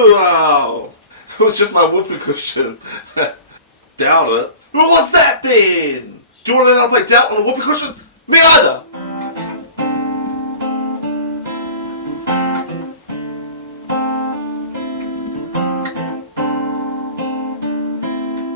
Wow! It was just my whoopee cushion. Doubt it. Well, what's that then? Do you want to learn how to play doubt on a whoopee cushion? Me either!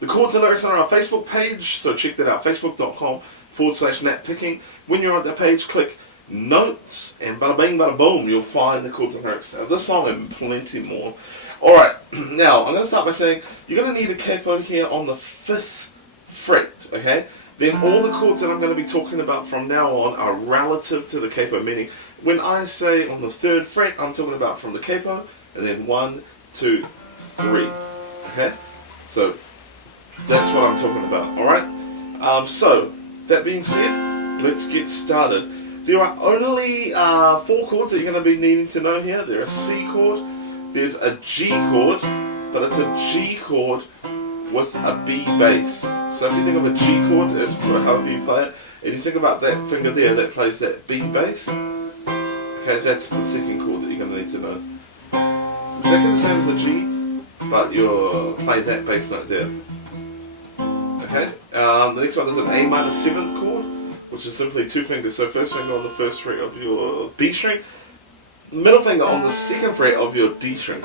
The chords and lyrics are on our Facebook page, so check that out, facebook.com/NatPicking. When you're on that page, click Notes, and bada bing, bada boom, you'll find the chords and lyrics of this song and plenty more. Alright, now I'm going to start by saying you're going to need a capo here on the 5th fret, okay? Then all the chords that I'm going to be talking about from now on are relative to the capo, meaning when I say on the 3rd fret, I'm talking about from the capo, and then 1, 2, 3, okay? So that's what I'm talking about, alright? So, that being said, let's get started. There are only 4 chords that you're going to be needing to know here. There's a C chord, there's a G chord, but it's a G chord with a B bass. So if you think of a G chord as however you play it, and you think about that finger there that plays that B bass, okay, that's the 2nd chord that you're going to need to know. It's exactly the same as a G, but you're playing that bass note there. Okay, the next one is an A minor 7th chord, which is simply 2 fingers. So first finger on the 1st fret of your B string, middle finger on the 2nd fret of your D string.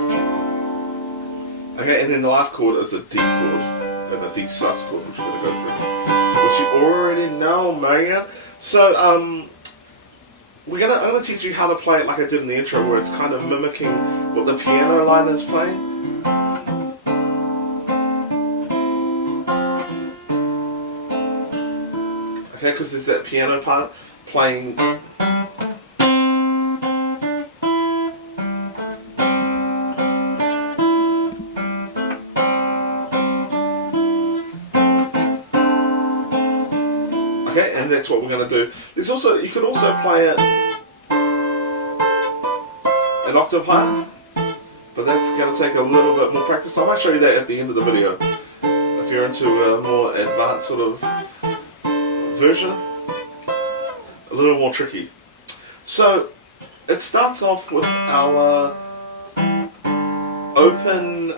Okay, and then the last chord is a D chord, and a D sus chord, which we're going to go through, which you already know, man. So I'm going to teach you how to play it like I did in the intro, where it's kind of mimicking what the piano line is playing. Okay, because there's that piano part playing. Okay, and that's what we're going to do. There's also, you could also play it an octave higher, but that's going to take a little bit more practice. I might show you that at the end of the video. If you're into a more advanced sort of version, a little more tricky. So it starts off with our open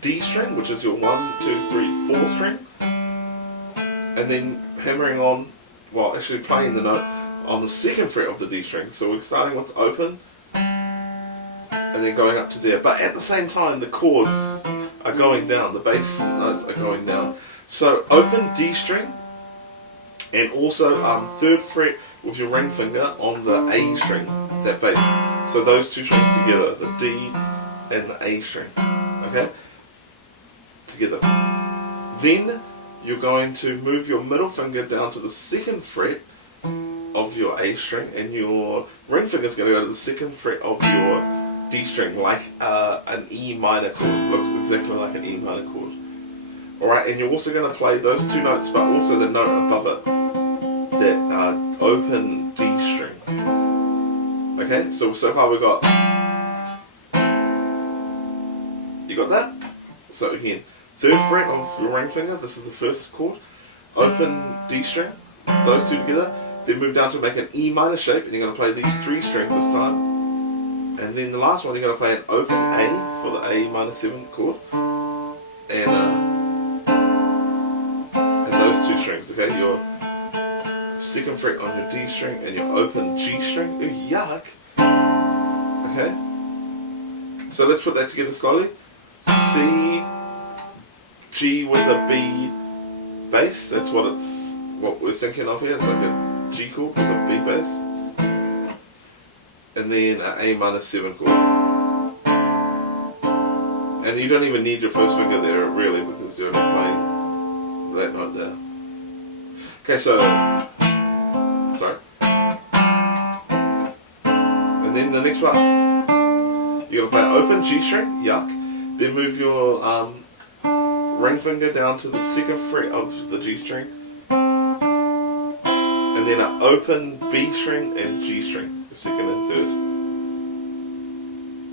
D string, which is your 1, 2, 3, 4 string, and then hammering on, well, actually playing the note on the 2nd fret of the D string. So we're starting with open and then going up to there, but at the same time the chords are going down, the bass notes are going down. So open D string, and also 3rd fret with your ring finger on the A string, that bass. So those 2 strings together, the D and the A string, okay, together. Then you're going to move your middle finger down to the 2nd fret of your A string, and your ring finger is going to go to the 2nd fret of your D string, like an E minor chord. It looks exactly like an E minor chord. Alright, and you're also going to play those 2 notes, but also the note above it, that open D string. Okay, so far we got, you got that? So again, 3rd fret of your ring finger, this is the 1st chord, open D string, those 2 together, then move down to make an E minor shape, and you're going to play these 3 strings this time, and then the last one you're going to play an open A for the A minor 7th chord, and those 2 strings, okay, your 2nd fret on your D string and your open G string. Ooh, yuck. Okay, so let's put that together slowly. C, G with a B bass, that's what we're thinking of here. It's like a G chord with a B bass, and then an A minor 7 chord. And you don't even need your 1st finger there really, because you're only playing that note there. Okay, so sorry. And then the next one, you're gonna play open G string, yuck. Then move your ring finger down to the 2nd fret of the G string, and then an open B string and G string, the 2nd and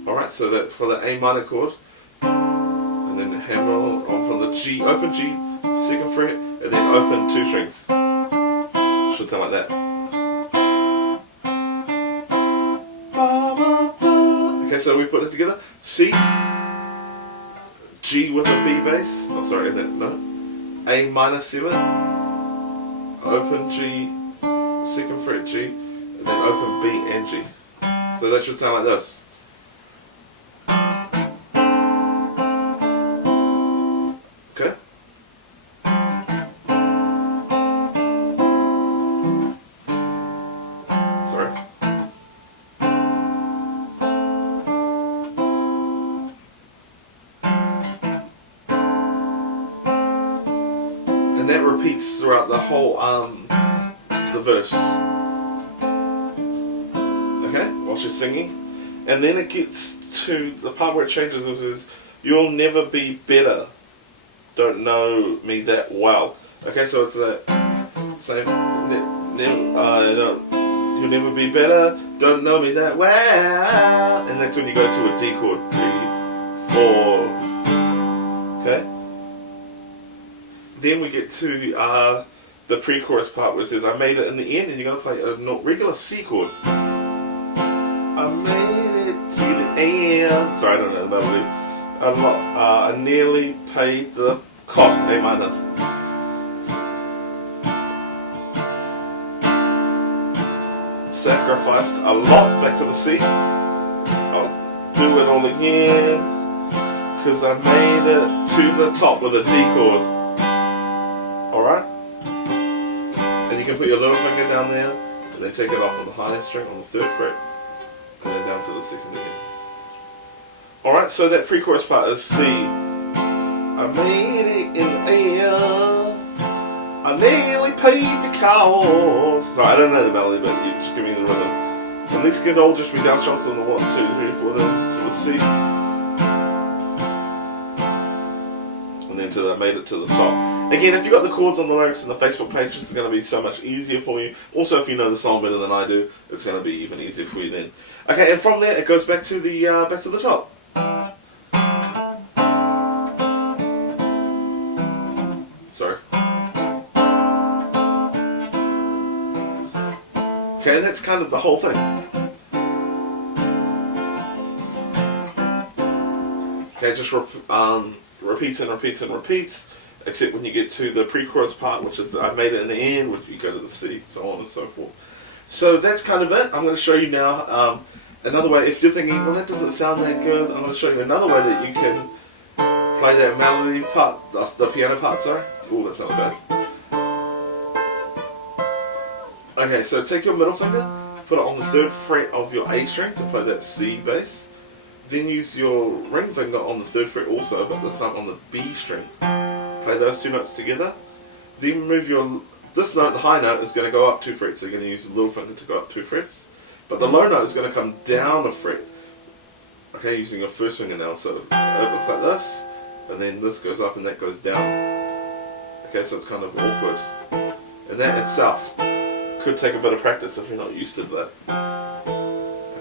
3rd. Alright, so that for the A minor chord, and then hammer on from the G, open G, 2nd fret, and then open 2 strings. Should sound like that. Okay, so we put that together. C, G with a B bass. Oh, sorry, in that note. A minor 7, open G, 2nd fret G, and then open B and G. So that should sound like this. Okay? Sorry. And that repeats throughout the whole the verse. Okay, while she's singing. And then it gets to the part where it changes. It says, "You'll never be better. Don't know me that well." Okay, so it's that same. You'll never be better. Don't know me that well. And that's when you go to a D chord. 3, 4. Okay. Then we get to the pre-chorus part where it says, "I made it in the end," and you're going to play a regular C chord. I made it to the end. Sorry, I don't know the melody. I nearly paid the cost. A minor. Sacrificed a lot. Back to the C. I'll do it all again, 'cause I made it to the top with a D chord. Alright? And you can put your little finger down there, and then take it off on the highest string on the 3rd fret, and then down to the 2nd again. Alright, so that pre-chorus part is C. I made it in the air. I nearly paid the cost. Sorry, I don't know the melody, but you just give me the rhythm. And these can all just be down strokes on the 1, 2, 3, 4, then to the C. And then till I made it to the top. Again, if you've got the chords on the lyrics on the Facebook page, this is going to be so much easier for you. Also, if you know the song better than I do, it's going to be even easier for you then. Okay, and from there, it goes back to the top. Sorry. Okay, and that's kind of the whole thing. Okay, just repeats and repeats and repeats, except when you get to the pre-chorus part, which is I made it in the end, which you go to the C, so on and so forth. So that's kind of it. I'm going to show you now another way. If you're thinking, well, that doesn't sound that good, I'm going to show you another way that you can play that melody part, the piano part, sorry. Oh, that sounded bad. Okay, so take your middle finger, put it on the 3rd fret of your A string to play that C bass. Then use your ring finger on the 3rd fret also, but this time on the B string. Play those 2 notes together. Then move this note, the high note, is going to go up 2 frets, so you're going to use the little finger to go up 2 frets. But the low note is going to come down a fret. Okay, using your 1st finger now, so it looks like this, and then this goes up and that goes down. Okay, so it's kind of awkward. And that itself could take a bit of practice if you're not used to that.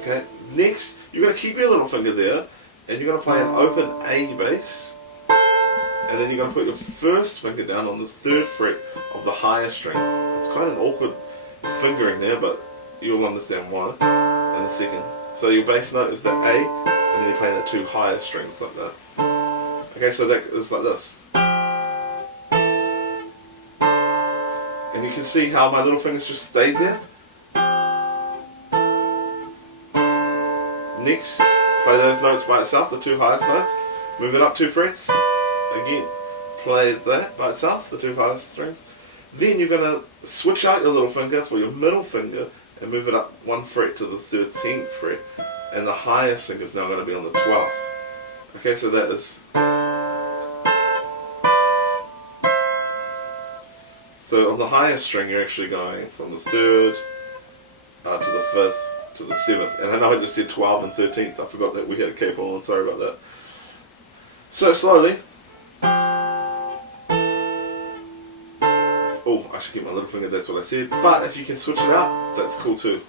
Okay, next, you're going to keep your little finger there, and you're going to play an open A bass, and then you're going to put your 1st finger down on the 3rd fret of the higher string. It's quite an awkward fingering there, but you'll understand why in a second. So your bass note is that A, and then you play the 2 higher strings like that. Okay, so that is like this. And you can see how my little fingers just stayed there. Next, play those notes by itself, the 2 highest notes. Move it up 2 frets. Again, play that by itself, the 2 highest strings. Then you're going to switch out your little finger for your middle finger and move it up 1 fret to the 13th fret. And the highest finger is now going to be on the 12th. Okay, so that is... So on the highest string, you're actually going from the 3rd to the 5th to the 7th. And I know I just said 12 and 13th. I forgot that we had a capo on. Sorry about that. So slowly. Oh, I should get my little finger. That's what I said. But if you can switch it out, that's cool too.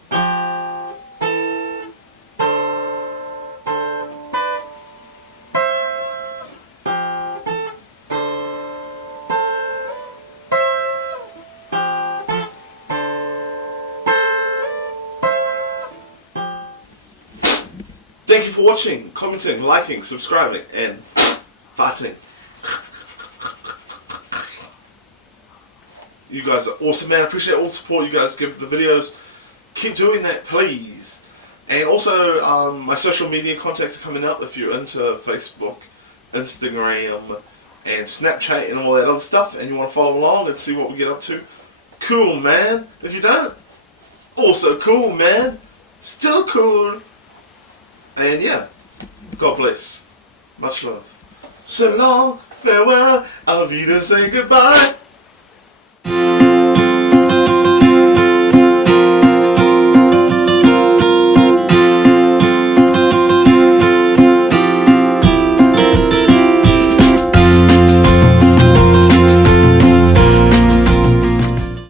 Thank you for watching, commenting, liking, subscribing, and farting. You guys are awesome, man. I appreciate all the support you guys give the videos. Keep doing that, please. And also, my social media contacts are coming up if you're into Facebook, Instagram, and Snapchat and all that other stuff, and you want to follow along and see what we get up to. Cool, man. If you don't, also cool, man. Still cool. And yeah, God bless. Much love. So long, farewell, auf Wiedersehen, goodbye.